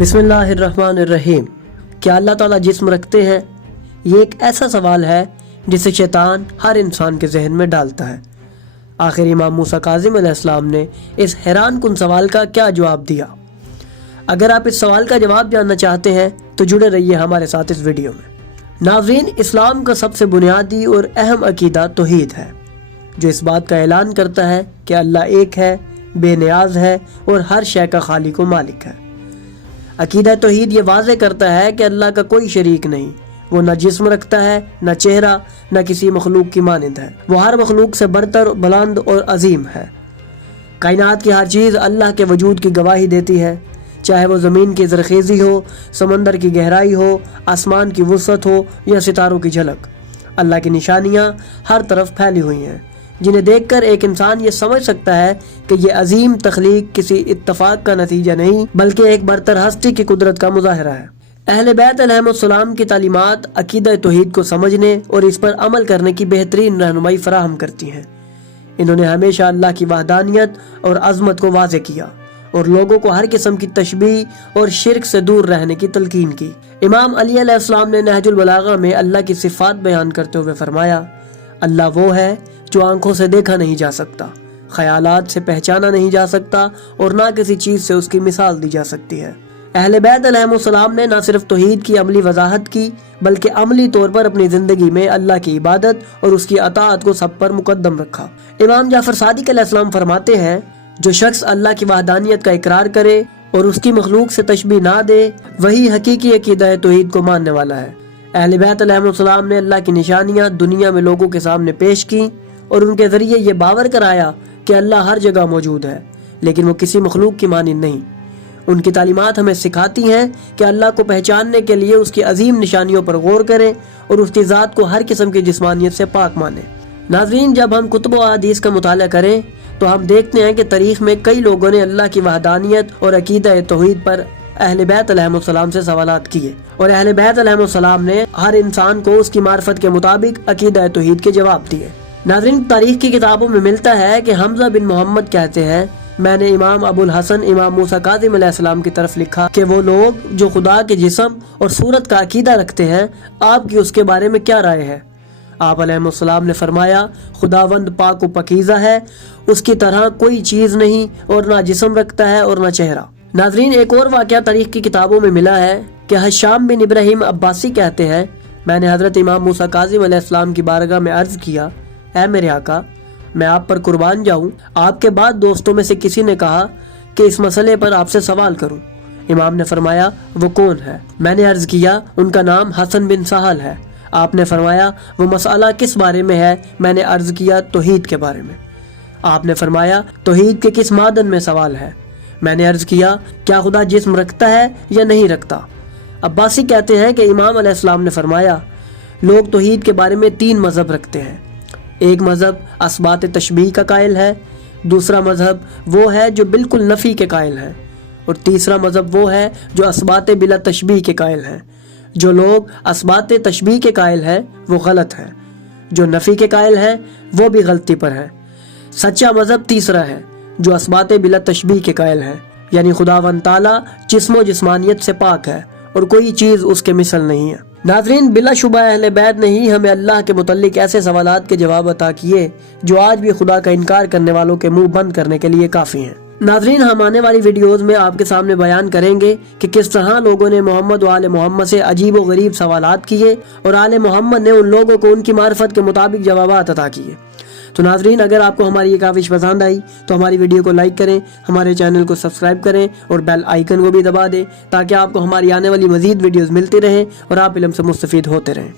بسم اللہ الرحمن الرحیم۔ کیا اللہ تعالیٰ جسم رکھتے ہیں؟ یہ ایک ایسا سوال ہے جسے شیطان ہر انسان کے ذہن میں ڈالتا ہے۔ آخر امام موسیٰ کاظم علیہ السلام نے اس حیران کن سوال کا کیا جواب دیا؟ اگر آپ اس سوال کا جواب جاننا چاہتے ہیں تو جڑے رہیے ہمارے ساتھ اس ویڈیو میں۔ ناظرین، اسلام کا سب سے بنیادی اور اہم عقیدہ توحید ہے، جو اس بات کا اعلان کرتا ہے کہ اللہ ایک ہے، بے نیاز ہے اور ہر شے کا خالق و مالک ہے۔ عقیدہ توحید یہ واضح کرتا ہے کہ اللہ کا کوئی شریک نہیں، وہ نہ جسم رکھتا ہے، نہ چہرہ، نہ کسی مخلوق کی مانند ہے۔ وہ ہر مخلوق سے برتر، بلند اور عظیم ہے۔ کائنات کی ہر چیز اللہ کے وجود کی گواہی دیتی ہے، چاہے وہ زمین کی زرخیزی ہو، سمندر کی گہرائی ہو، آسمان کی وسعت ہو یا ستاروں کی جھلک۔ اللہ کی نشانیاں ہر طرف پھیلی ہوئی ہیں، جنہیں دیکھ کر ایک انسان یہ سمجھ سکتا ہے کہ یہ عظیم تخلیق کسی اتفاق کا نتیجہ نہیں بلکہ ایک برتر ہستی کی قدرت کا مظاہرہ ہے۔ اہل بیت علیہم السلام کی تعلیمات عقیدہ توحید کو سمجھنے اور اس پر عمل کرنے کی بہترین رہنمائی فراہم کرتی ہیں۔ انہوں نے ہمیشہ اللہ کی وحدانیت اور عظمت کو واضح کیا اور لوگوں کو ہر قسم کی تشبیہ اور شرک سے دور رہنے کی تلقین کی۔ امام علی علیہ السلام نے نہج البلاغہ میں اللہ کی صفات بیان کرتے ہوئے فرمایا، اللہ وہ ہے جو آنکھوں سے دیکھا نہیں جا سکتا، خیالات سے پہچانا نہیں جا سکتا اور نہ کسی چیز سے اس کی مثال دی جا سکتی ہے۔ اہل بیت علیہم السلام نے نہ صرف توحید کی عملی وضاحت کی بلکہ عملی طور پر اپنی زندگی میں اللہ کی عبادت اور اس کی اطاعت کو سب پر مقدم رکھا۔ امام جعفر صادق علیہ السلام فرماتے ہیں، جو شخص اللہ کی وحدانیت کا اقرار کرے اور اس کی مخلوق سے تشبیہ نہ دے، وہی حقیقی عقیدہ توحید کو ماننے والا ہے۔ اہل بیت علیہم السلام نے اللہ کی نشانیاں دنیا میں لوگوں کے سامنے پیش کی اور ان کے ذریعے یہ باور کرایا کہ اللہ ہر جگہ موجود ہے، لیکن وہ کسی مخلوق کی مانند نہیں۔ ان کی تعلیمات ہمیں سکھاتی ہیں کہ اللہ کو پہچاننے کے لیے اس کی عظیم نشانیوں پر غور کریں اور اس کی ذات کو ہر قسم کی جسمانیت سے پاک مانیں۔ ناظرین، جب ہم کتب و احادیث کا مطالعہ کریں تو ہم دیکھتے ہیں کہ تاریخ میں کئی لوگوں نے اللہ کی وحدانیت اور عقیدہ توحید پر اہل بیت علیہم السلام سے سوالات کیے، اور اہل بیت علیہم السلام نے ہر انسان کو اس کی معرفت کے مطابق عقیدہ توحید کے جواب دیے۔ ناظرین، تاریخ کی کتابوں میں ملتا ہے کہ حمزہ بن محمد کہتے ہیں، میں نے امام ابو الحسن امام موسیٰ کاظم علیہ السلام کی طرف لکھا کہ وہ لوگ جو خدا کے جسم اور صورت کا عقیدہ رکھتے ہیں، آپ کی اس کے بارے میں کیا رائے ہے؟ آپ علیہ السلام نے فرمایا، خداوند پاک و پاکیزہ ہے، اس کی طرح کوئی چیز نہیں، اور نہ جسم رکھتا ہے اور نہ چہرہ۔ ناظرین، ایک اور واقعہ تاریخ کی کتابوں میں ملا ہے کہ حشام بن ابراہیم عباسی کہتے ہیں، میں نے حضرت امام موسیٰ کاظم علیہ السلام کی بارگاہ میں عرض کیا، اے میرے آقا، میں آپ پر قربان جاؤں۔ آپ کے بعد دوستوں میں سے کسی نے کہا کہ اس مسئلے پر آپ سے سوال کروں۔ امام نے فرمایا، وہ کون ہے؟ میں نے عرض کیا، ان کا نام حسن بن سہل ہے۔ آپ نے فرمایا، وہ مسئلہ کس بارے میں ہے؟ میں نے عرض کیا، توحید کے بارے میں۔ آپ نے فرمایا، توحید کے کس معدن میں سوال ہے؟ میں نے عرض کیا، کیا خدا جسم رکھتا ہے یا نہیں رکھتا؟ عباسی کہتے ہیں کہ امام علیہ السلام نے فرمایا، لوگ توحید کے بارے میں 3 مذہب رکھتے ہیں۔ ایک مذہب اثبات تشبیہ کا قائل ہے، دوسرا مذہب وہ ہے جو بالکل نفی کے قائل ہے، اور تیسرا مذہب وہ ہے جو اثبات بلا تشبیہ کے قائل ہے۔ جو لوگ اثبات تشبیہ کے قائل ہیں وہ غلط ہیں، جو نفی کے قائل ہیں وہ بھی غلطی پر ہے۔ سچا مذہب تیسرا ہے جو اثبات بلا تشبیہ کے قائل ہے، یعنی خداوند تعالیٰ جسم و جسمانیت سے پاک ہے اور کوئی چیز اس کے مثل نہیں ہے۔ ناظرین، بلا شبہ اہل بیت نے ہی ہمیں اللہ کے متعلق ایسے سوالات کے جواب عطا کیے جو آج بھی خدا کا انکار کرنے والوں کے منہ بند کرنے کے لیے کافی ہیں۔ ناظرین، ہم آنے والی ویڈیوز میں آپ کے سامنے بیان کریں گے کہ کس طرح لوگوں نے محمد و آل محمد سے عجیب و غریب سوالات کیے اور آل محمد نے ان لوگوں کو ان کی معرفت کے مطابق جوابات عطا کیے۔ تو ناظرین، اگر آپ کو ہماری یہ کاوش پسند آئی تو ہماری ویڈیو کو لائک کریں، ہمارے چینل کو سبسکرائب کریں اور بیل آئیکن کو بھی دبا دیں تاکہ آپ کو ہماری آنے والی مزید ویڈیوز ملتی رہیں اور آپ علم سے مستفید ہوتے رہیں۔